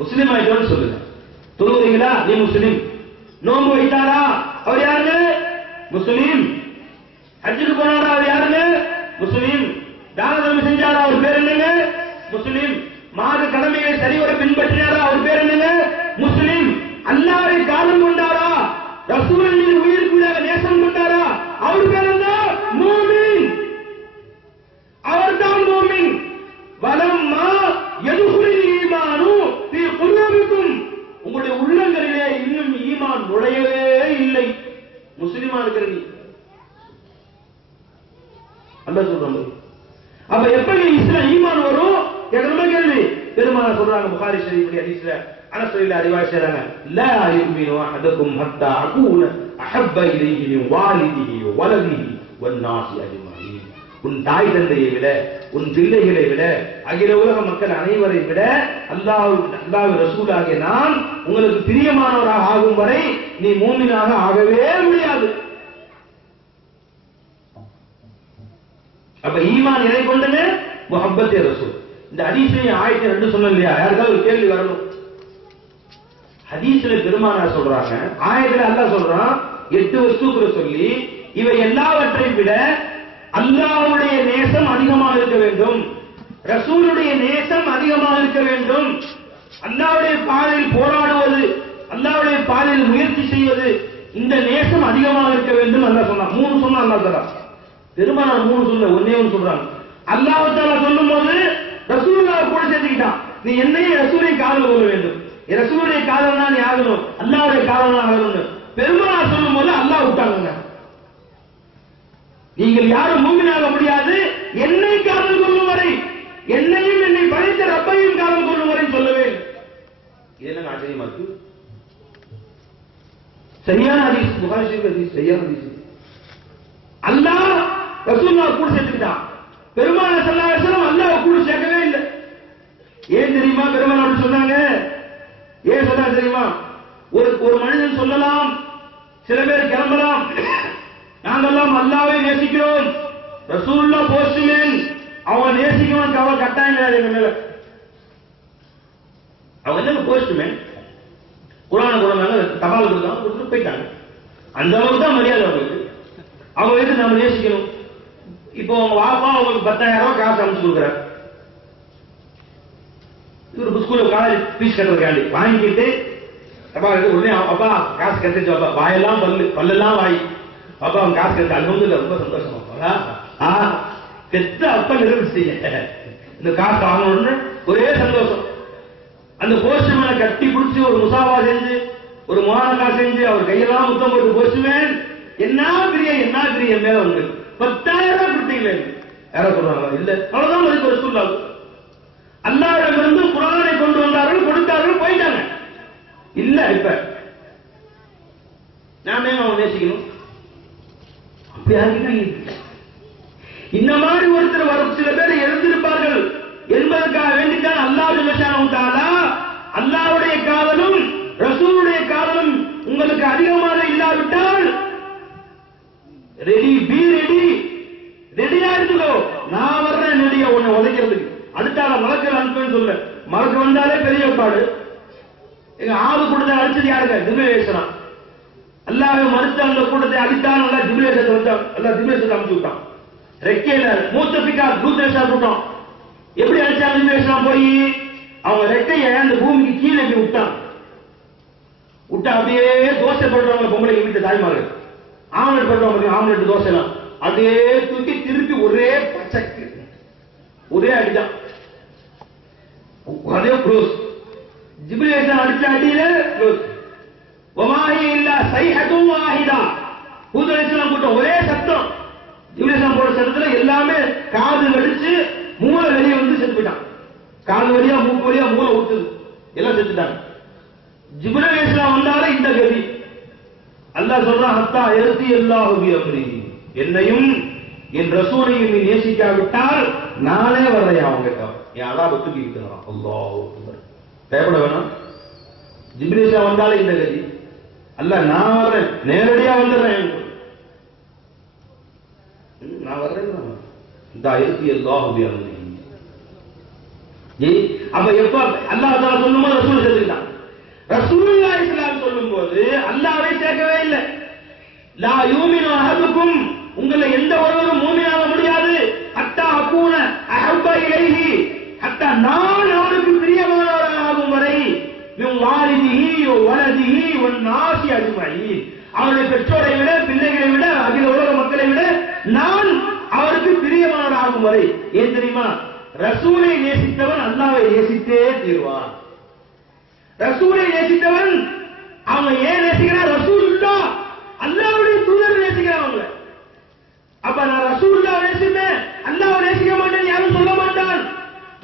முஸ்லிம் ஆயிட்டோம்னு சொல்லுங்க. தொழுகிறீங்களா? நீ முஸ்லிம். நோன்பு வைத்தாரா? அவர் யாருங்க? முஸ்லிம். ஹஜ்ஜுக்கு போனாரா? அவர் யாருங்க? முஸ்லிம். தான தர்மம் செஞ்சாரா? அவர் பேர் என்னங்க? முஸ்லிம். மாத கடமையை சரிவர பின்பற்றினாரா? அவர் பேர் என்னங்க? முஸ்லிம். அல்லாஹ்வை காலம் கொண்டாரா? ரசூலின் மீது உயிருக்கு நேசம் கொண்டாரா? அவர் பேர் என்ன? மூமின். அவர்தான் மூமின். வலம்மா யதுகுலில் ஈமானு ஃபீ குலூபிக்கும், உங்களுடைய உள்ளங்களிலே இன்னும் ஈமான் நுழையவே இல்லை. முஸ்லிமா இருக்கிறீங்க. அல்லாஹ் சொல்றாங்க. அப்ப எப்படி இஸ்லாம் ஈமான் வரும்? கேக்குறமா கேள்வி. பெருமானார் சொல்றாங்க புகாரி ஷரீஃப் ஹதீஸ்ல, அனஸ் ரலியல்லாஹு அன்ஹு அறிவாய்ச்சாங்க, லா யுமினு அஹதுக்கும் ஹத்தா அகூன அஹப்ப இலைஹி மின் வாலிதிஹி வ வலதிஹி வன் நாஸி அஜ்மஈன். உன் தாய் தந்தையை விட, உன் பிள்ளைகளை விட, அகில உலக மக்கள் அனைவரை விட அல்லாஹ் ரசூலாகிய நான் உங்களுக்கு பிரியமானவராக ஆகும் வரை நீ மூமினாக ஆகவே முடியாது. அப்ப ஈமான் எதை கொண்டது? முஹப்பத்தே ரசூல். இந்த ஹதீஸை ஆயத்தை ரெண்டு சொன்னோம் இல்லையா? யாருக்காவது ஒரு கேள்வி வரணும். ஹதீஸ்ல பெருமானார் சொல்றாங்க, ஆயத்துல அல்லாஹ் சொல்றான் 8 வஸ்துக்களை சொல்லி, இவை எல்லாவற்றை விட அல்லாஹ்வுடைய நேசம் அதிகமாக இருக்க வேண்டும், ரசூலுடைய நேசம் அதிகமாக இருக்க வேண்டும், அல்லாஹ்வுடைய பாதையில் போராடுவது, அல்லாஹ்வுடைய பாதையில் முயற்சி செய்வது, இந்த நேசம் அதிகமாக இருக்க வேண்டும். அல்லாஹ் சொன்னான். 3 சொன்னா அல்லாஹ் தஆலா. பெருமானார் 3 சொல்ல, ஒன்னே ஒன்னு சொல்றாங்க. அல்லாஹ் தஆலா சொல்லும்போது ரசூலுல்லாஹ் கூட சேர்த்துக்கிட்டான். நீ என்னையே ரசூலையும் காதல் கொள்ள வேண்டும், ரசூலுடைய காதல்னா நீ ஆகணும், அல்லாஹ்வுடைய காதல்னா ஆகணும். பெருமானார் சொல்லும்போது அல்லாஹ் விட்டாங்க. நீங்கள் யாரும் மூமினாக முடியாது என்னை காதல் கொள்ளும் வரை, என்னையும் என்னை படைத்த ரப்பையும் காதல் கொள்ளும் வரை சொல்லவே. இதெல்லாம் ஆச்சரியமா இருக்கு. சரியான ஹதீஸ், புகாரி ஷரீஃப் ஹதீஸ், சரியான ஹதீஸ். அல்லாஹ் ரசூலுல்லாஹ் கூட சேர்த்துக்கிட்டான். பெருமானார் ஸல்லல்லாஹு அலைஹி வஸல்லம் அல்லாஹ் கூட சேர்க்கவே இல்லை. ஏன் தெரியுமா பெருமானார் அப்படி சொன்னாங்க? ஏன் சொன்னாங்க தெரியுமா? ஒரு மனிதன் சொல்லலாம், சில பேர் கிளம்பலாம், நாங்கெல்லாம் அல்லாஹ்வை நேசிக்கிறோம், ரசூலுல்லாஹ் போஸ்ட்மேன், அவன் நேசிக்கணும், அவன் கட்டாயம் கிடையாது எங்க மேல. அவங்க என்ன போஸ்ட்மேன், குர்ஆனை கொடுத்தாங்க, தபால் கொடுத்தாங்க, கொடுத்துட்டு போயிட்டாங்க. அந்த அளவுக்கு தான் மரியாதை அவங்களுக்கு. அவங்க எதுக்கு நம்ம நேசிக்கணும்? இப்போ அவங்க வாப்பா அவங்களுக்கு 10,000 ரூபாய் காசு அனுப்பிச்சு கொடுக்குறாரு. இவரு ஸ்கூல்ல காலேஜ் ஃபீஸ் கட்டுறதுக்காண்டி வாங்கிட்டு உடனே அப்பா காசு கட்டிச்சு, அப்பா வாயெல்லாம் பல்லெல்லாம் வாய், அப்பா அவன் காசு கட்டு, அது வந்து ரொம்ப சந்தோஷம். பெத்த அப்பா நிரூபிச்சிட்டீங்க, இந்த காசு வாங்கணும்னு ஒரே சந்தோஷம். அந்த போஸ்ட்மேனை கட்டி பிடிச்சி ஒரு முசாவா செஞ்சு, ஒரு மோனக்கா செஞ்சு, அவர் கையெல்லாம் முத்தம் போட்டு, போஸ்ட்மேன் என்ன பிரியம் மேல வந்து 10,000 ரூபாய் கொடுத்தீங்களே. யாரோ சொல்றாங்க இல்ல, அவ்வளவுதான் மதிப்பு ரசூலுல்லாஹ். அல்லாஹ்விடமிருந்து குர்ஆனை கொண்டு வந்தார்கள், கொடுத்தார்கள், போயிட்டாங்க. இல்ல இப்ப நாமே அவன் நேசிக்கணும். அப்படி ஆகிட்டாங்க. இந்த மாதிரி ஒருத்தர் வரும் சில பேர் எழுந்திருப்பார்கள் என்பதற்காக வேண்டித்தான் அல்லாஹ் ஜல்லஷானஹு தஆலா அல்லாஹ்வுடைய காதலும் ரசூலுடைய காதலும் உங்களுக்கு அதிகமாக இல்லாவிட்டால் ரெடி, பி ரெடி, ரெடியா இருந்துக்கோ, நான் வர்றேன் ரெடியா உன்னை உதைக்கிறதுக்கு. அடுத்தால மலக்கள் அனுப்புன்னு சொல்ல, மலக்கு வந்தாலே பெரிய பாடு. எங்க ஆறு கூட்டத்தை அடிச்சது யாருங்க? ஜிப்ரீல். அல்லாஹ்வை மறுத்து அந்த கூட்டத்தை அடித்தான். அல்ல ஜிப்ரீல் வந்தான், அல்ல ஜிப்ரீல் அனுப்பிச்சு விட்டான். ரெக்கையில மூத்தபிக்கா தூதேஷா கூட்டம் எப்படி அடிச்சாங்க? ஜிப்ரீல் போய் அவங்க ரெக்கையை அந்த பூமிக்கு கீழே விட்டான். விட்டா அப்படியே தோசை போடுறவங்க பொம்பளை வீட்டு தாய்மார்கள், ஆம்லெட் போடுறவங்க, ஆம்லெட் தோசை எல்லாம் அதே தூக்கி திருப்பி ஒரே பச்சைக்கு ஒரே அடிதான், அதே க்ளோஸ். ஜிப்ரீல் அடிச்ச அடியில க்ளோஸ். வமாஹி இல்லா சைஹத்தும் வாஹிதா. ஹூத் அலைஹிஸ்ஸலாம் கூட்டம் ஒரே சத்தம். ஜிப்ரீல் போட சத்தத்துல எல்லாமே காது வெடிச்சு மூளை வெளியே வந்து செத்து போயிட்டான். காது வழியா மூக்கு வழியா மூளை ஊத்துது, எல்லாம் செத்துட்டாங்க. ஜிப்ரீல் அலைஹிஸ்ஸலாம் வந்தாலே இந்த கதி. அல்லாஹ் சொல்றான், ஹத்தா யர்தி அல்லாஹு பி அம்ரிஹி, என்னையும் என் ரசூலையும் நீ நேசிக்காவிட்டால் நானே வர்றேன் அவங்க என் அல்லாஹ் தூக்கிட்டு. அல்லாஹ் பயப்பட வேணாம். ஜிப்ரீல் வந்தாலே இந்த கதி. அல்லாஹ் நான் வர்றேன், நேரடியா வந்துடுறேன், நான் வர்றேன். இந்த யர்தி அல்லாஹு பி அம்ரிஹி. அப்ப எப்ப அல்லாஹ் தஆலா சொல்லும்போது ரசூல் சேர்த்துட்டான். ரசூலுல்லாஹி ஸல்லல்லாஹு அலைஹி வஸல்லம் சொல்லும்போது அல்லாஹ்வை சேர்க்கவே இல்லை. லா யூமினு அஹதுக்கும், உங்களை எந்த ஒருவரும் மூமினாக முடியாது, ஹத்தா அகூன அஹப்ப இலைஹி, ஹத்தா நான் அவருக்கு பிரியமானவராக ஆகும் வரை, மின் வாலிதிஹி வ வலதிஹி வன் நாஸி அஜ்மஈன், அவருடைய பெற்றோரை விட, பிள்ளைகளை விட, அகில உலக மக்களை விட நான் அவருக்கு பிரியமானவராக ஆகும் வரை. ஏன் தெரியுமா? ரசூலை நேசித்தவன் அல்லாஹ்வை நேசித்தே தீர்வான். ரசூலை நேசித்தவன் அவன் ஏன் நேசிக்கிறான்? ரசூலுல்லாஹ், அல்லாஹ்வுடைய தூதர் நேசிக்கிறான் அவங்க. அப்ப நான் ரசூலுல்லாஹ் நேசிப்பேன், அல்லாஹ்வை நேசிக்க மாட்டேன் யாரும் சொல்ல மாட்டான்.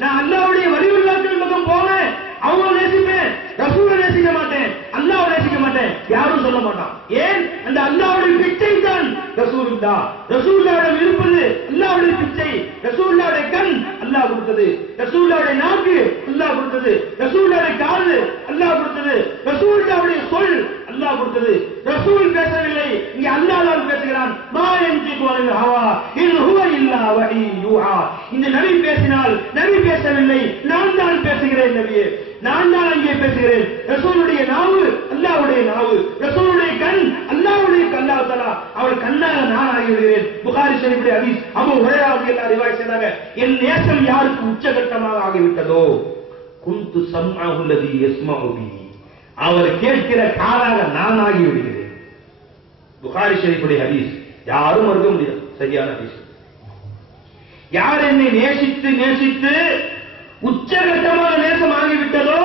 நான் அல்லாஹ்வுடைய வலியுல்லாஹ்வின் பக்கம் போவேன், அவங்க நேசிப்பேன், ரசூலை நேசிக்க மாட்டேன், அல்லாஹ்வை நேசிக்க மாட்டேன் யாரும் சொல்ல மாட்டான். ஏன்? அந்த அல்லாஹ்வுடைய பிச்சை தான் ரசூலுல்லாஹ். ரசூலுல்லாஹ்விடம் இருப்பது அல்லாஹ்வுடைய பிச்சை. ரசூலுல்லாஹ்வுடைய கண் அல்லாஹ் கொடுத்தது, ரசூலுல்லாஹ்வுடைய நாக்கு அல்லாஹ் கொடுத்தது, ரசூலுல்லாஹ்வுடைய காது அல்லாஹ் கொடுத்தது, ரசூலுல்லாஹ்வுடைய சொல் அல்லாஹ் கொடுத்தது. ரசூல் பேசவில்லை, இங்க அல்லாஹ் தான் பேசுகிறான். மா யன்திகு அனில் ஹவா இன் ஹுவ இல்லா வஹீ யூஹா. இந்த நபி பேசினால் நபி பேசவில்லை, நான் தான் பேசுகிறேன் நபியே, நான் தான் அங்கே பேசுகிறேன். ரசூலுடைய நாவு அல்லாஹ்வுடைய நாவு, ரசூலுடைய கண் அல்லாஹ்வுடைய அல்லாஹ் தஆலா அவர் கண்ணாக நான் ஆகிவிடுகிறேன். புகாரி ஷரீஃபிலே ஹதீஸ், அபூ ஹுரைரா ரலியல்லாஹு ரிவாயத் செய்றாங்க, என் நேசம் யாருக்கு உச்சகட்டமாக ஆகிவிட்டதோ, குந்து சம்அஹு அல்லதி யஸ்மஉ பிஹி, அவர் கேட்கிற காதாக நான் ஆகிவிடுகிறேன். புகாரி ஷரீஃபிலே ஹதீஸ், யாரும் மறுக்க முடியாது, சரியான ஹதீஸ். யார் என்னை நேசித்து நேசித்து உச்சகட்டமாக நேசமாகிவிட்டதோ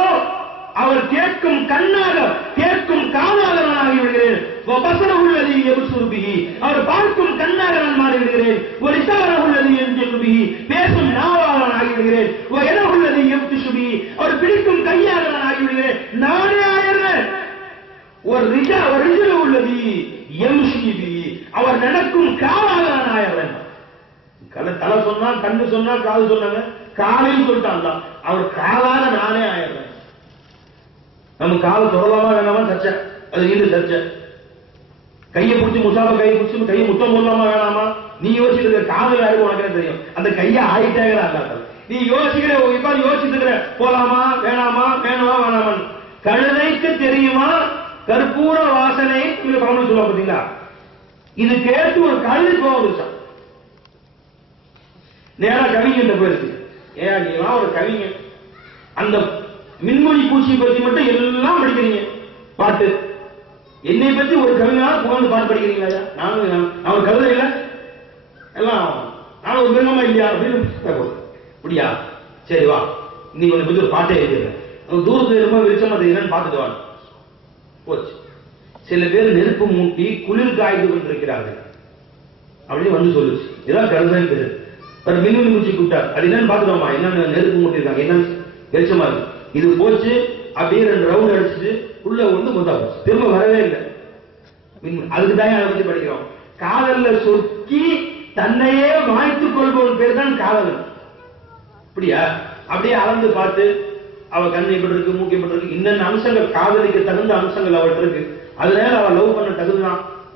அவர் கேட்கும் கண்ணாக, கேட்கும் காதாக நான் ஆகிவிடுகிறேன். வபஸரஹுல்லதி யப்சுரு பிஹி, அவர் பார்க்கும் கண்ணாக நான் மாறிவிடுகிறேன். வலிசானஹுல்லதி யன்திகு பிஹி, பேசும் நாவாக நான் ஆகிவிடுகிறேன். வயதஹுல்லதி யப்திஷு பிஹி, அவர் பிடிக்கும் கையாக நான் ஆகிவிடுகிறேன். நானே ஆகிறேன். ஒரு ரிஜலுல்லதி யம்ஷி பிஹி, அவர் நடக்கும் காலாக நான் ஆகிறேன். தலை சொன்னா, கண்ணு சொன்னா, காது சொன்னாங்க, காலையும் சொல்லிட்டான் அவர் காலாக நானே ஆயிடுறேன். நம்ம காலை தொடலாமா வேணாமா சர்ச்சை, அது இது சர்ச்சை. கையை பிடிச்சி முசாப கையை பிடிச்சி கையை முத்தம் போடலாமா வேணாமா, நீ யோசிக்கிற காதல் யாருக்கு உனக்கு தெரியும். அந்த கையை ஆயிட்டாங்க அல்லாத நீ யோசிக்கிற, யோசிச்சுக்கிற போலாமா வேணாமா, வேணுமா வேணாமா. கழுதைக்கு தெரியுமா கற்பூர வாசனை சொல்லுவா பாத்தீங்களா? இது கேட்டு ஒரு கழுதை போக நேரா கவிஞன் போயிருக்கு. ஏன் நீ ஒரு கவிஞன், அந்த மின்மொழி பூச்சி பத்தி மட்டும் எல்லாம் படிக்கிறீங்க பாட்டு, என்னை பத்தி ஒரு கவிஞனா புகழ்ந்து பாட்டு படிக்கிறீங்களா? நான் ஒரு கவிதை இல்ல, எல்லாம் நான் ஒரு மிருகமா இல்லையா அப்படின்னு அப்படியா? சரி வா, நீ உன்னை பத்தி ஒரு பாட்டே எழுதிடுறேன், தூரத்துல ரொம்ப வெளிச்சமா தெரியுதுன்னு பாத்துட்டு வாங்க. போச்சு. சில பேர் நெருப்பு மூட்டி குளிர் காய்ந்து கொண்டிருக்கிறார்கள் அப்படின்னு வந்து சொல்லுச்சு. இதான் கருதல் பேரு. மின்மினி மூச்சி கூப்பிட்டார், அது என்னன்னு பாத்துக்கோமா, என்னன்னு நெருப்பு மூட்டிருக்காங்க, என்னன்னு வெளிச்சமா இருக்கு. இது போச்சு, அப்படியே 2 ரவுண்ட் அடிச்சுட்டு உள்ள வந்து முத்தா போச்சு, திரும்ப வரவே இல்லை. அதுக்கு தான் அதை பத்தி படிக்கிறோம். காதல்ல சொக்கி தன்னையே வாய்த்துக் கொள்பவன் பேர் தான் காதல். அப்படியா? அப்படியே அளந்து பார்த்து அவ கண்ணை இப்படி இருக்கு, மூக்கை இப்படி இருக்கு, இன்னென்ன அம்சங்கள் காதலிக்க தகுந்த அம்சங்கள் அவர்கிட்ட இருக்கு, அதனால அவ லவ் பண்ண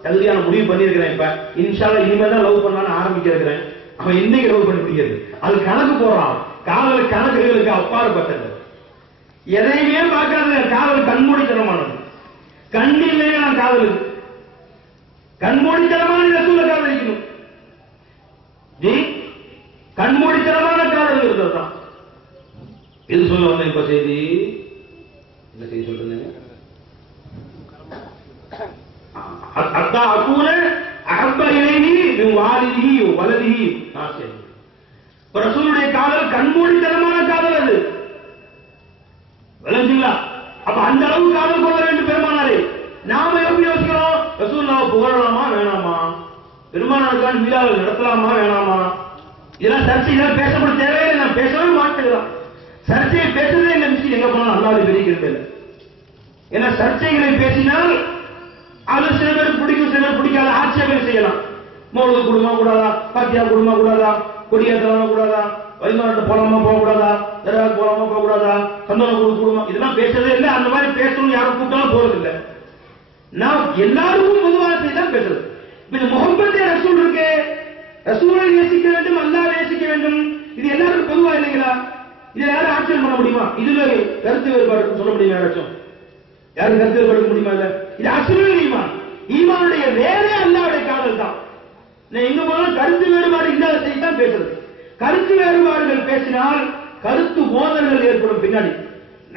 தகுதியான முடிவு பண்ணிருக்கிறேன். இப்ப இன்ஷால்லா இனிமே தான் லவ் பண்ணலான்னு ஆரம்பிக்க இருக்கிறேன். அவன் இன்னைக்கு லவ் பண்ண முடியாது, அது கணக்கு போறான். காதல் கணக்குகளுக்கு அப்பாற்பட்டது, எதையுமே பார்க்காத காதல் கண்மூடித்தனமானது. கண்ணிலே நான் காதலுக்கு கண்மூடித்தனமான ரசூலை காதலிக்கணும். கண்மூடித்தனமான காதல் இருந்ததுதான். இது சொல்ல வந்த இப்ப செய்தி, என்ன செய்தி சொல்றேன்? அத்தா அக்கூன அஹப்ப இலைஹி மின் வாலிதிஹி வ வலதிஹி நாஸி. ரசூலுடைய காதல் கண்மூடித்தனமான காதல், அது விளங்குங்களா? அப்ப அந்த அளவு காதல் கொள்ள வேண்டும் பெருமானாரே. நாம எப்படி யோசிக்கிறோம்? ரசூலுல்லாஹ் புகழலாமா வேணாமா, பெருமானாருக்கான விழாவில் நடத்தலாமா வேணாமா, இதெல்லாம் சர்ச்சைகள் பேசப்பட தேவையில்லை. நான் பேசவே மாட்டேங்கிறான். சர்ச்சையை பேசுறதே எங்க விஷயம், எங்க போனாலும் அல்லாஹ்வுடைய பெரிய கிருபை. ஏன்னா சர்ச்சைகளை பேசினால் அது சில பேர் பிடிக்கும், சில பேர் பிடிக்காத, ஆட்சேபனை செய்யலாம். மௌலூது குடுமா கூடாதா, பாத்தியா குடுமா கூடாதா, கொடியேற்றலாமா கூடாதா, வழிமாறட்ட போலாமா போக கூடாதா, தர்கா போலாமா போக கூடாதா, சந்தன குழு கூடுமா, இதெல்லாம் பேசுறதே இல்லை. அந்த மாதிரி பேசணும் யாரும் கூப்பிட்டாலும் போறது இல்லை. நான் எல்லாருக்கும் பொதுவான செய்தி தான் பேசுறது. இது முகம்மது ரசூல் இருக்கு, ரசூலை நேசிக்க வேண்டும், அல்லாஹ்வை நேசிக்க வேண்டும், இது எல்லாருக்கும் பொதுவா இல்லைங்களா? இதை யாரும் ஆட்சியம் பண்ண முடியுமா? இதுல கருத்து வேறுபாடு சொல்ல முடியுமா? யாரும் கருத்து வேறுபாடு முடியுமா? இல்ல, இது அசுரல் ஈமான். ஈமானுடைய வேறே அல்லாஹ்வுடைய காதல் தான். நான் எங்க போனாலும் கருத்து வேறுபாடு இல்லாத செய்தி தான் பேசுறது. கருத்து வேறுபாடுகள் பேசினால் கருத்து மோதல்கள் ஏற்படும். பின்னாடி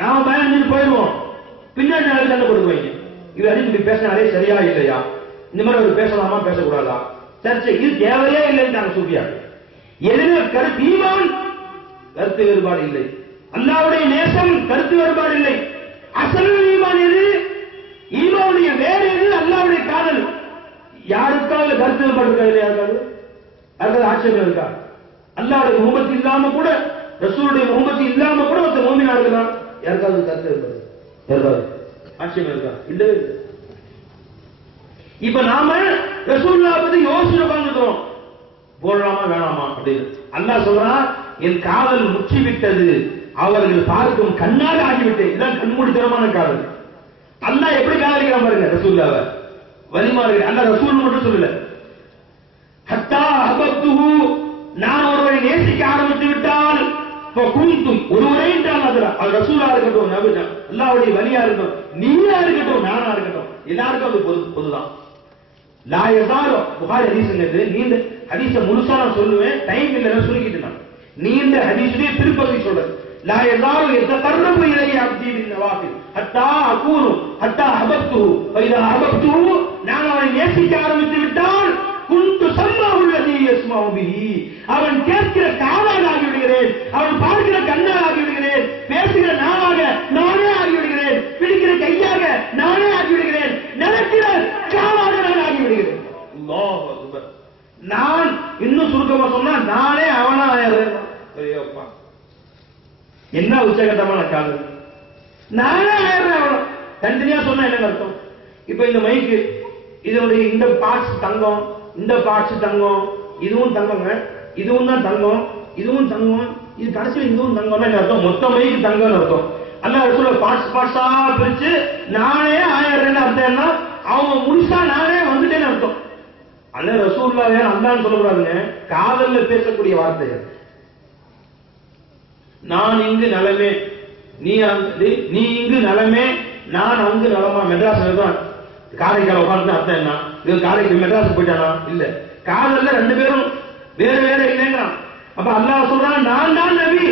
நாம பயந்து போயிடுவோம், பின்னாடி நாளைக்கு சண்டை போடுவாங்க. இது அடிப்படை பேசினாலே சரியா இல்லையா, இந்த மாதிரி ஒரு பேசலாமா பேசக்கூடாதா சர்ச்சை, இது தேவையே இல்லைன்னு சூப்பியா. எதுல கருத்து ஈமான் கருத்து வேறுபாடு இல்லை, அல்லாஹ்வுடைய நேசம் கருத்து வேறுபாடு இல்லை. அசல் ஈமான் எது? ஈமானுடைய வேறு எது? அல்லாஹ்வுடைய காதல். யாருக்காவது கருத்து வேறுபாடு இருக்கா இல்லையா? யாருக்காவது ஆட்சேபம் இருக்கா? அல்லாஹ்வுடைய முகமத்து இல்லாம கூட, ரசூலுடைய முகமத்து இல்லாம கூட ஒருத்தர் மூமினா இருக்கலாம். யாருக்காவது கருத்து வேறுபாடு, யாருக்காவது ஆட்சேபம் இருக்கா? இல்லவே இல்லை. இப்ப நாம ரசூலுல்லாஹ் பத்தி யோசனை பண்ணுறோம், போடலாமா வேணாமா அப்படின்னு. அல்லாஹ் சொல்றான், என் காதல் முற்றிவிட்டது, அவர்கள் பார்க்கும் கண்ணாக ஆகிவிட்டேன். இதுதான் கண்மூடித்தனமான காதல். அல்லாஹ் எப்படி காதலிக்கிறான் பாருங்க ரசூலுல்லாஹ். வலிமார்கள் அல்லாஹ் ரசூல் மட்டும் சொல்லல, ஹத்தா அஹபத்துஹு, நான் ஒருவரை நேசிக்க ஆரம்பித்து விட்டால் ஃபகுந்தும், ஒருவரே என்றால் அது ரசூலா இருக்கட்டும், நபி அல்லாஹ்வுடைய வலியா இருக்கட்டும், நீயா இருக்கட்டும், நானா இருக்கட்டும், எல்லாருக்கும் அது பொதுதான். லா யஸாலு, புகாரி ஹதீஸ்ங்கிறது நீண்ட ஹதீஸ முழுசா நான் சொல்லுவேன், டைம் இல்லைன்னா சுருக்கிட்டு நான் நீண்ட ஹதீஸுடைய திருப்பதி சொல்றேன். லா யஸாலு யதகர்ரபு இலைய அப்தி பின் நவாஃபில் ஹத்தா அகூனு ஹத்தா அஹபத்துஹு ஃபைதா அஹபத்துஹு, நான் அவனை நேசிக்க ஆரம்பித்து விட்டால் குன்து ஸம்மாஹு அல்லதி யஸ்மஉ பிஹி, அவன் கேட்கிற காதாக ஆகிவிடுகிறேன், அவன் பார்க்கிற கண்ணாக ஆகிவிடுகிறேன், பேசுகிற நாவாக நானே ஆகிவிடுகிறேன், பிடிக்கிற கையாக நானே ஆகிவிடுகிறேன், நடக்கிற காவாக நான் ஆகிவிடுகிறேன். அல்லாஹ் அக்பர். நான் இன்னும் சுருக்கமா சொன்னா நானே அவனா ஆயிடுறேன். என்ன உச்சகட்டமான காதல், நானே ஆயிடுறேன் அவன. தனித்தனியா சொன்னா என்ன அர்த்தம்? இப்ப இந்த மைக்கு இதனுடைய இந்த பார்ட்ஸ் தங்கம், இந்த பார்ட்ஸ் தங்கம், இதுவும் தங்கங்க, இதுவும் தான் தங்கம், இதுவும் தங்கம், இது கடைசியில் இதுவும் தங்கம் அர்த்தம். மொத்த மைக்கு தங்கம் அர்த்தம். அல்லாஹ் சொல்ல பார்ட்ஸ் பார்ட்ஸா பிரிச்சு நானே ஆயிடுறேன்னு அர்த்தம் என்ன? அவங்க முழுசா நானே வந்துட்டேன்னு அர்த்தம். அல்ல ரசூலுல்லாஹ் அல்லாஹ்னு சொல்லக்கூடாதுங்க, காதல்ல பேசக்கூடிய வார்த்தை. நான் இங்கு நலமே, நீ இங்கு நலமே, நான் அங்கு நலமா. மெட்ராஸ் காரைக்கால் உட்காந்து அர்த்தம் என்ன? இது காரைக்கால் மெட்ராஸ் போயிட்டானா? இல்ல, காதல்ல ரெண்டு பேரும் வேற வேற இல்லைங்கிறான். அப்ப அல்லாஹ் சொல்றான், நான் தான் நபி,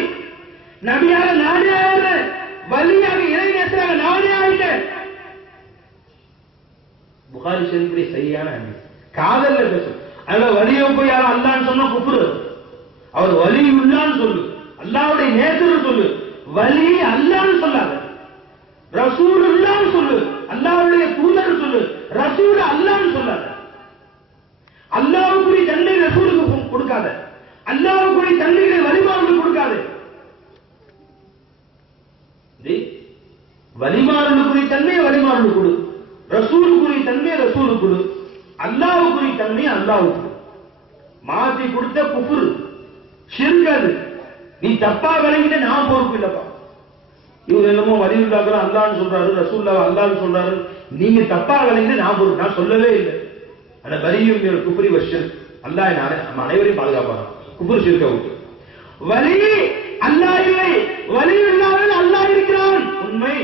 நபியாக நானே ஆயிடுறேன், வலியாக இறைநேசராக நானே ஆயிட்டேன். புகாரி ஷரீஃபிலே சரியான ஹதீஸ். காதல்ல பேசும். அதுல வலியை போய் யாரும் அல்லாஹ்னு சொன்னா குஃப்ரு. அவர் வலியுல்லான்னு சொல்லு, அல்லாஹ்வுடைய நேசர் சொல்லு, வலி அல்லாஹ்னு சொல்லாத. ரசூலுல்லாஹ் சொல்லு, அல்லாஹ்வுடைய தூதர் சொல்லு, ரசூல் அல்லாஹ்னு சொல்லாத. அல்லாஹ்வுக்குரிய தன்மை ரசூலுக்கு கொடுக்காத, அல்லாஹ்வுக்குரிய தன்மைகளை வலிமார்களுக்கு கொடுக்காத. வலிமார்களுக்குரிய தன்மையை வலிமார்களுக்கு கொடு, ரசூலுக்குரிய தன்மையை ரசூலுக்கு கொடு, அல்லாஹ்வுக்குரிய தன்மையை அல்லாஹ்வுக்கு கொடு. மாற்றி கொடுத்த குஃப்ர், ஷிர்க். அது நீ தப்பா விளங்கிட்ட நான் பொறுப்பு இல்லப்பா. இவர் என்னமோ வலியுல்லாஹ் அல்லாஹ்னு சொல்றாரு, ரசூலுல்லாஹ் அல்லாஹ்னு சொல்றாரு, நீங்க தப்பா விளங்கிட்டு நான் பொறுப்பு. நான் சொல்லவே இல்லை. ஆனா வலியும் குஃப்ரி வஷிர்க். அல்லாஹ் நம்ம அனைவரையும் பாதுகாப்பான் குஃப்ர் ஷிர்க்கை விட்டு. வலி அல்லாஹ் இல்லை, வலியுல்லாஹ்வில் அல்லாஹ் இருக்கிறான், உண்மை.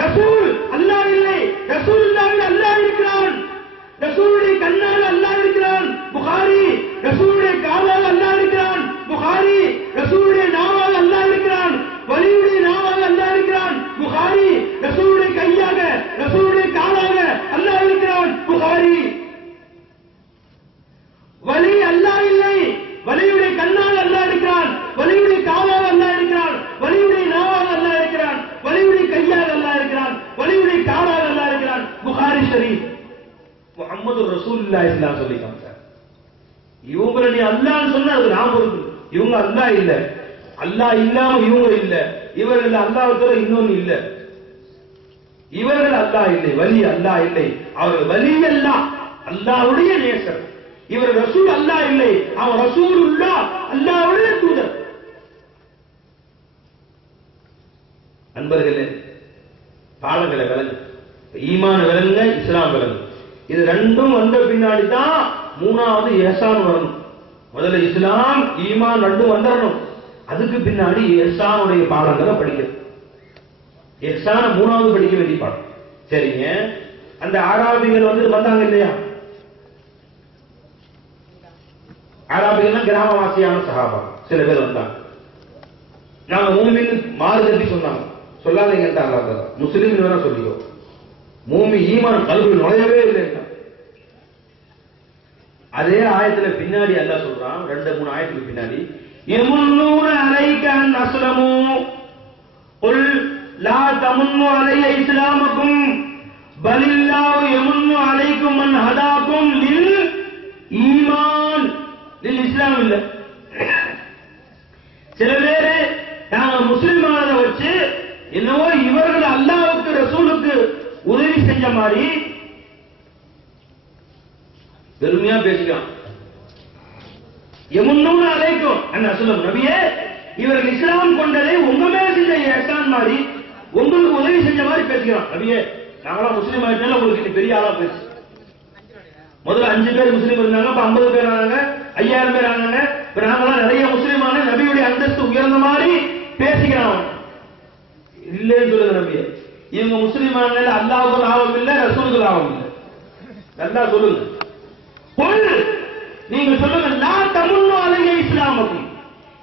ரசூல் அல்லாஹ் இல்லை, ரசூலுல்லாஹ்வில் அல்லாஹ் இருக்கிறான். ரசூலுடைய கண்ணால் அல்லாஹ் இருக்கிறான், புகாரி. ரசூலுடைய காலால் அல்லாஹ் இருக்கிறான், புகாரி. ரசூலுடைய நாவால் அல்லாஹ் இருக்கிறான், வலியுடைய நாவால் அல்லாஹ் இருக்கிறான், புகாரி. ரசூலுடைய கையாக, ரசூலுடைய காலாக அல்லாஹ் இருக்கிறான், புகாரி. வலி அல்லாஹ் இல்லை, வலியுடைய கண்ணால் அல்லாஹ் இருக்கிறான், வலியுடைய காலால் அல்லாஹ் இருக்கிறான், வலியுடைய நாவால் அல்லாஹ் இருக்கிறான், வலியுடைய கையால் அல்லாஹ் இருக்கிறான், வலியுடைய காலால் அல்லாஹ் இருக்கிறான், புகாரி ஷரீஃப். முஹம்மது ரசூலுல்லாஹி ஸல்லல்லாஹு அலைஹி வஸல்லம். இவங்க நீ அல்லாஹ்னு சொன்னா அது நான் பொறுப்பு. இவங்க அல்லாஹ் இல்ல, அல்லாஹ் இல்லாம இவங்க இல்ல, இவர்கள் அல்லாஹ் தவிர இன்னொன்னு இல்ல. இவர்கள் அல்லாஹ் இல்லை, வலி அல்லாஹ் இல்லை, அவர்கள் வலி அல்லாஹ், அல்லாஹ்வுடைய நேசர். இவர் ரசூல் அல்லாஹ் இல்லை, அவன் ரசூலுல்லாஹ், அல்லாஹ்வுடைய தூதர். நண்பர்களே, பாடங்களை விளங்கு, ஈமான் விளங்குங்க, இஸ்லாம் விளங்கு. இது ரெண்டும் வந்த பின்னாடி தான் மூணாவது இஹ்சான் வரணும். முதல்ல இஸ்லாம் ஈமான் ரெண்டும் வந்துடணும், அதுக்கு பின்னாடி எஹ்சானுடைய பாடங்களை படிக்கிறது. எஹ்சான 3வது படிக்க வேண்டிய பாடம். சரிங்க, அந்த ஆராபிகள் வந்தாங்க இல்லையா? ஆராபிகள் கிராமவாசியான சஹாபா சில பேர் வந்தாங்க. நாங்க மூமின் மாறுதட்டி சொன்னாங்க. சொல்லாதீங்க முஸ்லிம் வேணா சொல்லிக்கோ, மூமி ஈமான் கல்வி நுழையவே இல்லை. அதே ஆயத்துல பின்னாடி அல்லாஹ் சொல்றான், 2-3 ஆயத்துக்கு பின்னாடி, யமுன்னூன அலைக அன் அஸ்லமு குல் லா தமுன்னு அலைய இஸ்லாமக்கும் பலில்லாஹு யமுன்னு அலைக்கும் மன் ஹதாக்கும் லில் ஈமான். லில் இஸ்லாம் இல்ல. சில பேரு நாங்க முஸ்லிமானதை வச்சு என்னவோ இவர்கள் அல்லாஹ்வுக்கு ரசூலுக்கு உதவி செஞ்ச மாதிரி பெருமையா பேசிக்கலாம். யமுன்னூன அலைக்கும் அன் அஸ்லம், நபியே இவர்கள் இஸ்லாம் கொண்டதை உங்க மேல செஞ்ச இஹ்சான் மாதிரி உங்களுக்கு உதவி செஞ்ச மாதிரி பேசிக்கலாம். நபியே நாங்களாம் முஸ்லீம் ஆயிட்டாலும் உங்களுக்கு பெரிய ஆளா பேசு. முதல்ல 5 பேர் முஸ்லீம் இருந்தாங்க, இப்ப 50 பேர் ஆனாங்க, 5000 பேர் ஆனாங்க. இப்ப நாங்களாம் நிறைய முஸ்லீமான நபியுடைய அந்தஸ்து உயர்ந்த மாதிரி பேசிக்கிறான். இல்லைன்னு சொல்லுங்க நபியே, இவங்க முஸ்லீமான அல்லாஹ்வுக்கு லாபம் இல்ல, ரசூலுக்கு லாபம் இல்ல. நல்லா சொல்லுங்க. நீங்க சொல்லுங்க, லா தமுன்னு அலைய இஸ்லாமக்கும்,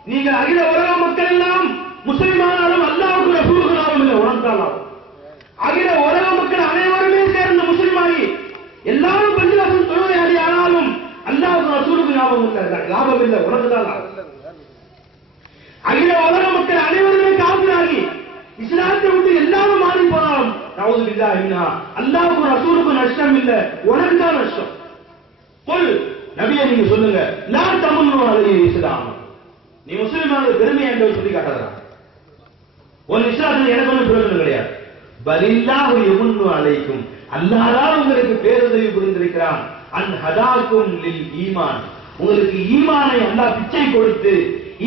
நீங்க அகில உலக மக்கள் எல்லாம் முஸ்லிமானாலும் அல்லாஹ்வுக்கு ரசூலுக்கு லாபம் இல்ல, உனக்கு தான் லாபம். அகில உலக மக்கள் அனைவருமே சேர்ந்த முஸ்லிமாகி எல்லாரும் பள்ளிவாசல் தொழுகையாளி ஆனாலும் அல்லாஹ்வுக்கு ரசூலுக்கு லாபம் இல்ல, உனக்கு தான் லாபம். அகில உலக மக்கள் அனைவருமே காபிராகி இஸ்லாத்தை விட்டு எல்லாரும் மாறி போனாலும் நவுது பில்லாஹி மின்ஹா, அல்லாஹ்வுக்கு ரசூலுக்கு நஷ்டம் இல்ல, உனக்கு தான் நஷ்டம். கொல் நபியே நீங்க சொல்லுங்க, லா தமுன்னு அலைய இஸ்லாம், நீ முஸ்லிமான பெருமை என்று சொல்லி காட்டுறான். ஒரு இஸ்லாத்தில் எனக்கு ஒன்றும் பிரயோஜனம் கிடையாது. பலில்லாஹு யமுன்னு அலைக்கும், அல்லாஹ் தான் உங்களுக்கு பேருதவி புரிந்திருக்கிறான். அன் ஹதாக்கும் லில் ஈமான், உங்களுக்கு ஈமானை அல்லாஹ் பிச்சை கொடுத்து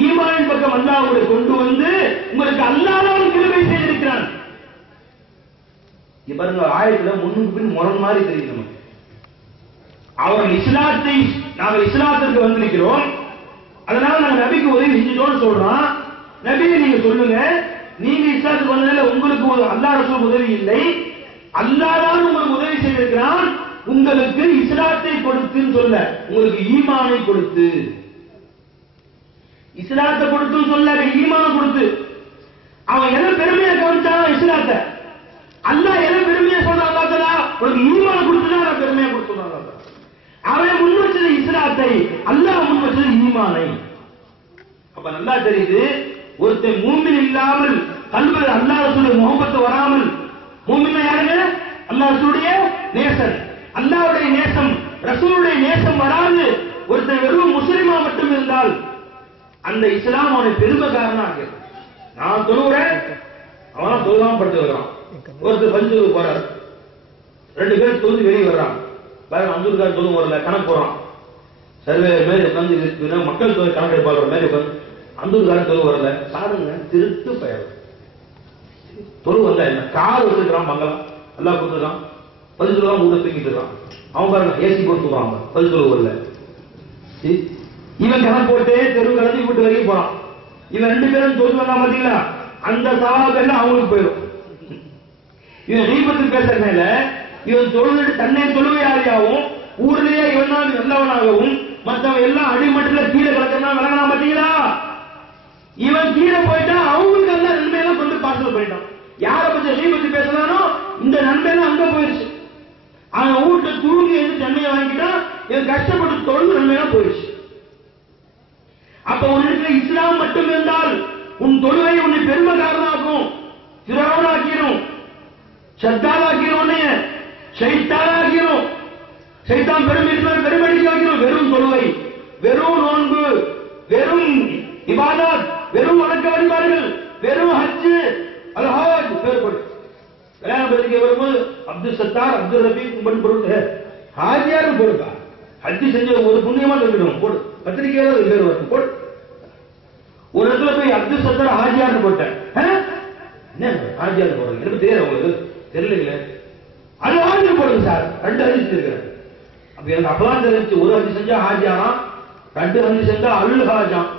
ஈமானின் பக்கம் அல்லாஹ் உங்களை கொண்டு வந்து உங்களுக்கு அல்லாஹ் தான் கிருபை செய்திருக்கிறான். இப்ப பாருங்க, ஆயத்துல முன்னுக்கு பின் முரண் மாதிரி தெரியுது நமக்கு. அவர்கள் இஸ்லாத்தை, நாங்கள் இஸ்லாத்திற்கு வந்திருக்கிறோம், அதனால நாங்க நபிக்கு உதவி செஞ்சோம்னு சொல்றோம். நபியை நீங்க சொல்லுங்க, நீங்க இஸ்லாத்துக்கு வந்ததுல உங்களுக்கு அல்லாஹ் ரசூல் உதவி இல்லை, அல்லாஹ் தான் உங்களுக்கு உதவி செய்திருக்கிறான். உங்களுக்கு இஸ்லாத்தை கொடுத்துன்னு சொல்ல, உங்களுக்கு ஈமானை கொடுத்து, இஸ்லாத்தை கொடுத்துன்னு சொல்ல, ஈமான கொடுத்து. அவன் எதை பெருமையா கவனிச்சான்? இஸ்லாத்தை. அல்லாஹ் எதை பெருமையா சொன்னா? உனக்கு ஈமான கொடுத்துதான் நான் பெருமையா கொடுத்துருவாங்க. அவன் முன் வச்சது இஸ்லாத்தை, அல்லாஹ் முன் வச்சது ஈமானை. அப்ப நல்லா தெரியுது, ஒருத்தன் மூமின் இல்லாமல் கல்வில அல்லாஹ் ரசூலுடைய முஹப்பத் வராமல், மூமின் யாருங்க? அல்லாஹ் ரசூலுடைய நேசம், அல்லாஹ்வுடைய நேசம், ரசூலுடைய நேசம் வராது ஒருத்தன் வெறும் முஸ்லிமா மட்டும் இருந்தால் அந்த இஸ்லாம் அவனை பெருமைக்காரனா ஆகிறது. நான் தொழுகிறேன், அவன் தொழுகாம படுத்து வர்றான். ஒருத்தர் பஞ்சுக்கு போறாரு, 2 பேர் தொழுது வெளியே வர்றான். பாருங்க, அம்பதுக்கார தொழும் வரல, கணக்கு போறான். சர்வே மாதிரி உட்காந்து மக்கள் தொகை கணக்கு எடுப்பாடுற மாதிரி உட்காந்து அம்பதுக்காரன் தொழு வரல. சாருங்க திருட்டு பெயர் தொழு வந்தா என்ன? கார் வச்சிருக்கான், மங்களம் எல்லாம் கொடுத்துருக்கான், 10 ரூபா மூட தூக்கிட்டு இருக்கான். அவன் பாருங்க ஏசி போட்டு போறான், 10 ரூபா வரல. இவன் கணக்கு போட்டு தெரு கலந்து வீட்டு வரைக்கும் போறான். இவன் 2 பேரும் தொழில் வந்தா பாத்தீங்களா, அந்த சவால் எல்லாம் அவங்களுக்கு போயிடும். இவன் தீபத்து பேசுறதுனால இவன் தொழுது தன்னை தொழுவையாளியாகவும் ஊர்லயே இவன் தான் நல்லவனாகவும் மற்றவன் எல்லாம் அடிமட்டில் கீழே கிடக்கிறான் விளங்கலாம் பாத்தீங்களா. இவன் கீழே போயிட்டா அவங்களுக்கு எல்லாம் நன்மையெல்லாம் கொண்டு பார்சல் பண்ணிட்டான். யாரை பத்தி தீபத்து பேசுறானோ இந்த நன்மையெல்லாம் அங்க போயிருச்சு. அவன் வீட்டு தூங்கி எழுந்து நன்மையை வாங்கிட்டான், இவன் கஷ்டப்பட்டு தொழுது நன்மையெல்லாம் போயிருச்சு. அப்ப உன்னிடத்துல இஸ்லாம் மட்டும் இருந்தால் உன் தொழுகை உன்னை பெருமைக்காரனாக்கும், திறவனாக்கிடும், சத்தாவாக்கிடும், சைத்தானாக்கிடும். சைத்தான் பெருமடிக்க வைக்கணும். வெறும் தொழுகை, வெறும் நோன்பு, வெறும் இபாதத், வெறும் வணக்க வழிபாடுகள், வெறும் ஹஜ், அல்ஹாஜ் பேர் போடு. கல்யாண பத்திரிகை வரும்போது அப்துல் சத்தார், அப்துல் ரபீக் பொருள் ஹாஜியாரும் போடுப்பா. ஹஜ் செஞ்ச ஒரு புண்ணியமா சொல்லிடுவோம், போடு. பத்திரிகையால பேர் வரும், போடு. ஒரு இடத்துல போய் அப்துல் சத்தார் ஹாஜியார்னு போட்டேன். என்ன ஹாஜியார் போடுறீங்க? எனக்கு தெரியாது, உங்களுக்கு தெரியல. அது ஹாஜி போடுங்க சார், 2 ஹஜ் இருக்கிறேன். அப்ப எனக்கு அப்பெல்லாம் தெரிஞ்சு, ஒரு ஹஜ் செஞ்சா ஹாஜியானா, 2 ஹஜ் செஞ்சா அல் ஹாஜான்.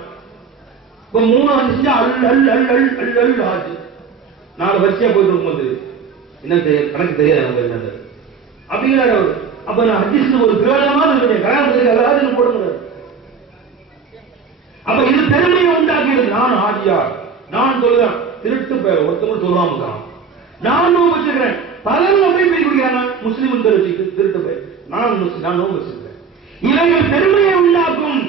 இப்ப 3 வந்துச்சு அல் ஆச்சு. 4 வரிசையா போயிட்டு இருக்கும்போது என்ன கணக்கு தெரியாது நமக்கு என்ன அப்படிங்கிறாரு அவரு. அப்ப நான் ஹதீஸ் ஒரு பிரயோஜனமா இருக்கேன், கல்யாணத்துக்கு எல்லாரும் போடுங்க. அப்ப இது பெருமையை உண்டாக்கிறது. நான் ஆஜியார், நான் சொல்லுறேன், திருட்டு பேர் ஒருத்தவங்க சொல்லுவாங்க, நான் நோம்பு வச்சுக்கிறேன். பலரும் போய் போய் குடிக்கிறாங்க முஸ்லீம் வச்சுக்கிட்டு திருட்டு பேர், நான் நோம்பு வச்சுக்கிறேன். இவர்கள் பெருமையை உண்டாக்கும்,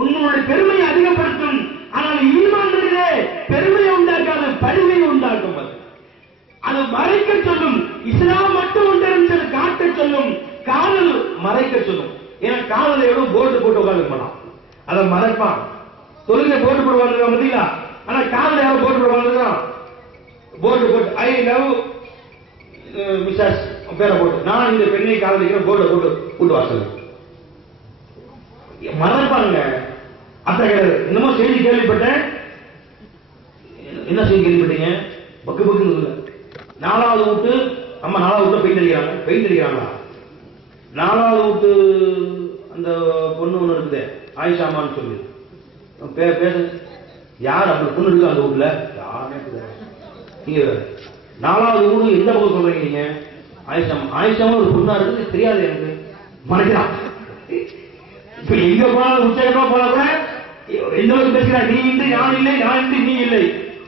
உங்களுடைய பெருமையை அதிகப்படுத்தும். ஆனால் ஈமான் பெருமையை உண்டாக்காது, பழிமையை உண்டாக்கும். அது மறைக்க சொல்லும். இஸ்லாம் மட்டும் ஒன்று காட்ட சொல்லும், காதல் மறைக்க சொல்லும். ஏன்னா காதல் எவ்வளவு போர்டு போட்டு உட்காந்து அதை மறைப்பான். தொழில போட்டு போடுவாங்க பார்த்தீங்களா? ஆனா காதல் எவ்வளவு போட்டு போடுவாங்க, போர்டு போட்டு ஐ லவ் மிஸ்ஸஸ் பேரை போட்டு நான் இந்த பெண்ணை காதலிக்கிற போர்டை போட்டு கூட்டு வாசல் மறைப்பாங்க. அத்த கிடையாது. என்னமோ செய்தி கேள்விப்பட்டேன். என்ன செய்தி கேள்விப்பட்டீங்க? பக்கு பக்குன்னு இல்லை. 4வது வீட்டு அம்மா 4வது வீட்டுல பெயிண்ட் அடிக்கிறாங்களா? 4வது வீட்டு அந்த பொண்ணு ஒண்ணு இருக்குது, ஆயிஷாமான்னு சொல்லி பேச யார் அந்த பொண்ணு இருக்கு அந்த வீட்டுல? யாருமே நீங்க 4வது வீடு எந்த பக்கம் சொல்றீங்க நீங்க? ஆயிஷாமா ஒரு பொண்ணா இருக்கு, தெரியாது எனக்கு, மறைக்கிறான். இப்ப எங்க போனாலும் உச்சகமா போனா கூட எந்த பேசுறா, நீ இன்று நான் இல்லை, நான் இன்று நீ இல்லை,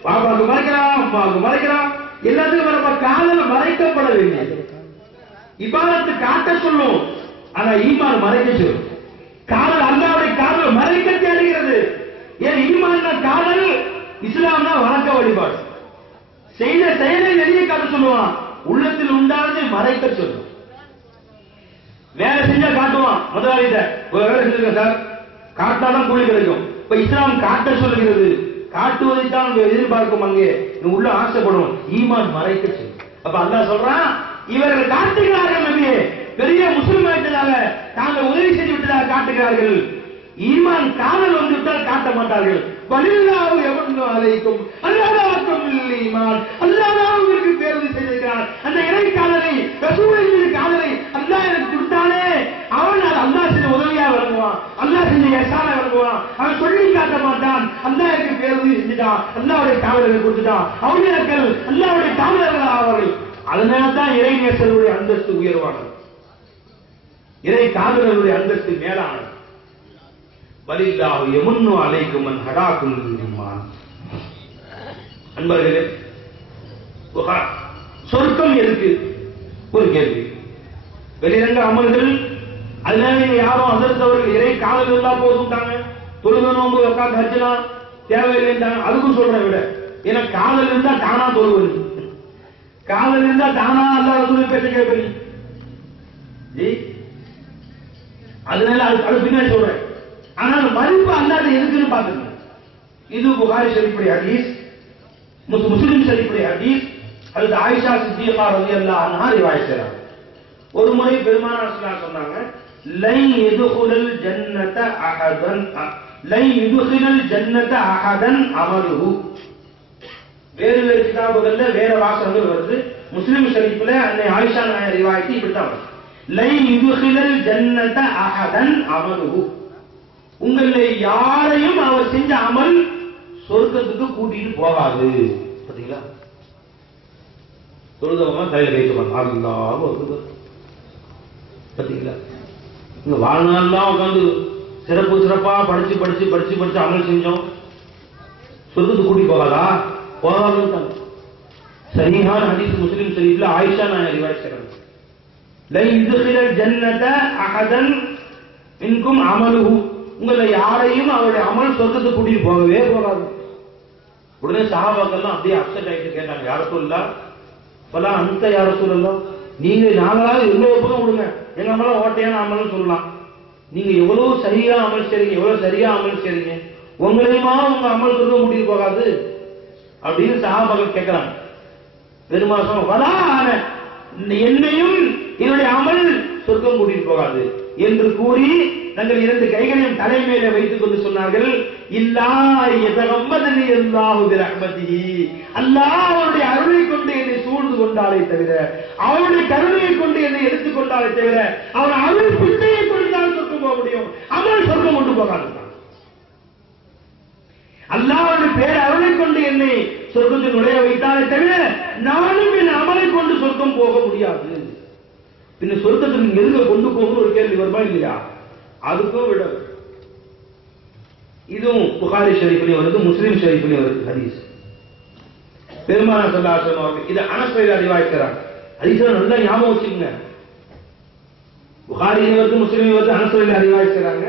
பாப்பாவுக்கு மறைக்கிறான், அம்மாவுக்கு மறைக்கிறான், எல்லாத்துக்கும் நம்ம காதல மறைக்கப்பட வேண்டியது. இபாதத்து காட்ட சொல்லும், ஆனா ஈமான் மறைக்க சொல்லும். காதல் அல்லாஹ்வுடைய காதல் மறைக்க தேடுகிறது. ஏன் ஈமான் காதல், இஸ்லாம்னா வணக்க வழிபாடு. செய்த செயலை வெளியே காட்ட சொல்லுவான், உள்ளத்தில் உண்டானது மறைக்க சொல்லும். வேலை செஞ்சா காட்டுவான் முதலாளிட்ட, ஒரு வேலை செஞ்சிருக்க சார், காட்டாதான் கூலி கிடைக்கும். இப்ப இஸ்லாம் காட்ட சொல்லுகிறது, காட்டுவதைத்தான் எதிர்பார்க்கும். அங்கே உள்ள ஆசைப்படும். ஈமான் மறைக்க சொல்லும். அப்ப அல்லாஹ் சொல்றான், இவர்கள் காட்டுகிறார்கள் நபியே, பெரிய முஸ்லிம் ஆயிட்டதாக தாங்கள் உதவி செய்து விட்டதாக காட்டுகிறார்கள். ஈமான் காதல் வந்துவிட்டால் காட்ட மாட்டார்கள். வலில்லாஹு யமன்னு அலைக்கும் அல்லாஹ்வுக்கும் ஈமான், அல்லாஹ் உங்களுக்கு தேர்வு செய்திருக்கிறார். அந்த இறை காதலை, ரசூலுல்லாஹி காதலை அல்லாஹ் எனக்கு கொடுத்தானே, அவன் அல்லாஹ் செஞ்ச உதவியா வழங்குவான், அல்லாஹ் செஞ்ச எஹ்சான வழங்குவான். அவன் சொல்லி காட்ட மாட்டான், அல்லாஹ் எனக்கு தேர்வு செஞ்சுட்டான், அல்லாஹ்வுடைய காதலை கொடுத்துட்டான். அவுலியாக்கள் அல்லாஹ்வுடைய காதலர்கள் ஆவார்கள். அதனால்தான் இறை நேசருடைய அந்தஸ்து உயர்வானது, இறை காதலருடைய அந்தஸ்து மேலானது. வலில்லாஹு யமன்னு அலைக்கும் மன் ஹடாக்கும் ஈமான். அன்பர்களே, சொர்க்கம் எதுக்கு? ஒரு கேள்வி. வெளிரங்க அமல்கள், அதனால நீங்க யாரும் அதர்த்தவர்கள் இறை காதல் இருந்தா போதுட்டாங்க, தொழுக நோம்பு உட்காந்து ஹஜ்ஜலாம் தேவையில்லைன்றாங்க. அதுக்கும் சொல்றேன் விட, ஏன்னா காதல் இருந்தா தானா தொழுவது, காதல் இருந்தா தானா அல்லாஹ் ரசூல் பேச கேட்பீங்க. அதனால அது பின்னாடி சொல்றேன். ஆனால் மதிப்பு அல்லாத எதுக்குன்னு பாத்துங்க. இது புகாரி ஷரீஃபுடைய ஹதீஸ், முஸ்லிம் ஷரீஃபுடைய ஹதீஸ். அது ஆயிஷா சித்திகா ரலியல்லாஹு அன்ஹா ரிவாயத் செய்றாங்க. ஒரு முறை பெருமானார் ஸல்லல்லாஹு அலைஹி வஸல்லம் சொன்னாங்க, லை யதுகுல் ஜன்னத அஹதன், லை யதுகுல் ஜன்னத அஹதன் அமலுஹு. வேறு வேறு கிதாபுகள்ல வேற வாசகங்கள் வருது. முஸ்லிம் ஷரீஃப்ல அன்னை ஆயிஷா நாயகி ரிவாயத் இப்படி தான் வருது, லை யதுகுல் ஜன்னத அஹதன் அமலுஹு. உங்களை யாரையும் அவர் செஞ்ச அமல் சொர்க்கத்துக்கு கூட்டிட்டு போகாது. பாத்தீங்களா? தொழுதவங்க கையில வைத்துவாங்க, அல்லாஹ் அக்பர். பாத்தீங்களா? இங்க வாழ்நாள்லாம் உட்காந்து சிறப்பா படிச்சு படிச்சு படிச்சு படிச்சு அமல் செஞ்சோம், சொர்க்கத்துக்கு கூட்டி போகாதா? போகாது. சஹீஹான ஹதீஸ் முஸ்லிம் ஷரீஃப்ல ஆயிஷா நாயகி ரிவாயத் செய்றாங்க, லை யுத்கிலல் ஜன்னத அஹதன் மின்கும் அமலுஹு. உங்களை யாரையும் அவருடைய அமல் சொர்க்கத்துக்கு கூட்டிட்டு போகவே போகாது. உடனே சஹாபாக்கள்லாம் அப்படியே அப்செட் ஆயிட்டு கேட்டாங்க, யார சொல்லலாம் பலா அந்த யார சொல்லலாம், நீங்க நாங்களாவது எவ்வளவு பக்கம் விடுங்க, எங்க அமலாம் ஓட்டையான அமல்னு சொல்லலாம், நீங்க எவ்வளவு சரியா அமல் செய்றீங்க, எவ்வளவு சரியா அமல் செய்றீங்க, உங்களையுமா உங்க அமல் சொர்க்கம் கூட்டிட்டு போகாது அப்படின்னு சஹாபாக்கள் கேட்கிறாங்க. பெருமாள் சொன்ன வலா என்னையும் என்னுடைய அமல் சொர்க்கம் கூட்டிட்டு போகாது என்று கூறி தங்கள் 2 கைகளையும் தலைமையில வைத்துக் கொண்டு சொன்னார்கள், இல்லாஹ் யதகம்மதனி அல்லாஹு பிரஹ்மதிஹி. அல்லாஹ் அவருடைய அருளை கொண்டு என்னை சூழ்ந்து கொண்டாலே தவிர, அவருடைய கருணையை கொண்டு என்னை எடுத்துக் கொண்டாலே தவிர, அவர் அருள் பிள்ளையை கொண்டால் சொர்க்கம் போக முடியும், அமல் சொர்க்கம் கொண்டு போகாது. அல்லாஹ்வுடைய பேர் அருளை கொண்டு என்னை சொர்க்கத்தில் நுழைய வைத்தாலே தவிர நானும் என் அமலை கொண்டு சொர்க்கம் போக முடியாது. பின்ன சொர்க்கத்துக்கு எதுங்க கொண்டு போகணும் ஒரு கேள்வி வருமா இல்லையா? அதுக்கும் விட. இதுவும் புகாரி ஷரீஃபிலே வருது, முஸ்லிம் ஷரீஃபிலே வருது ஹதீஸ். பெருமானார் ஸல்லல்லாஹு அலைஹி வஸல்லம் அவர்கள் இத அனஸ் ரலியல்லாஹு அன்ஹு ரிவாயத் ஹதீஸை நல்லா ஞாபகம் வச்சுக்கங்க. புகாரியில வருது, முஸ்லிமில் வருது, அனஸ் ரலியல்லாஹு அன்ஹு ரிவாயத் செய்றாங்க.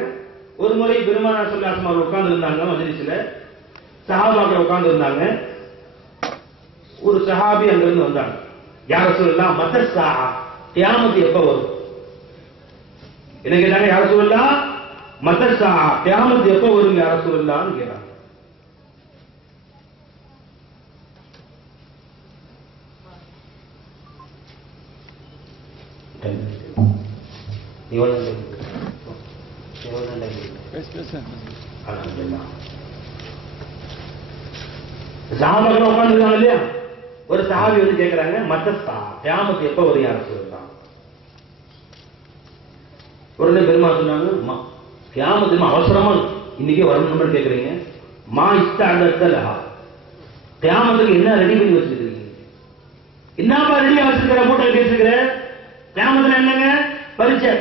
ஒரு முறை பெருமானார் ஸல்லல்லாஹு அலைஹி வஸல்லம் அவர்கள் உட்கார்ந்து இருந்தாங்க மஜ்லிஸ்ல. சஹாபாக்கள் உட்கார்ந்து இருந்தாங்க. ஒரு சஹாபி அங்கிருந்து வந்தாங்க. யா ரசூலல்லாஹ் மத்தஸ்ஸா, கியாமத் எப்ப வரும்? என்ன கேட்டாங்க? யா ரசூலல்லாஹ் மத்தஸ்ஸா, கியாமத் எப்ப வரும் யா ரசூலல்லாஹ்னு கேட்டாங்க. சஹாபாக்கள் உட்கார்ந்து இருக்காங்க இல்லையா? ஒரு சஹாபி வந்து கேட்கிறாங்க, மத்தஸ்ஸா, கியாமத் எப்ப வரும் யா ரசூலல்லாஹ்? உடனே பெருமாள் சொன்னாங்க, கியாமத் அவசரமா இன்னைக்கே வரணும்னு கேட்கறீங்க. மா இஸ்தஅதத்தலஹா, கியாமத்துக்கு என்ன ரெடி பண்ணி வச்சிருக்கீங்க? என்னப்பா ரெடியா வச்சிருக்கிற? மூட்டை கட்டி வச்சிருக்கிற? கியாமத்துல என்னங்க? பரீட்சை.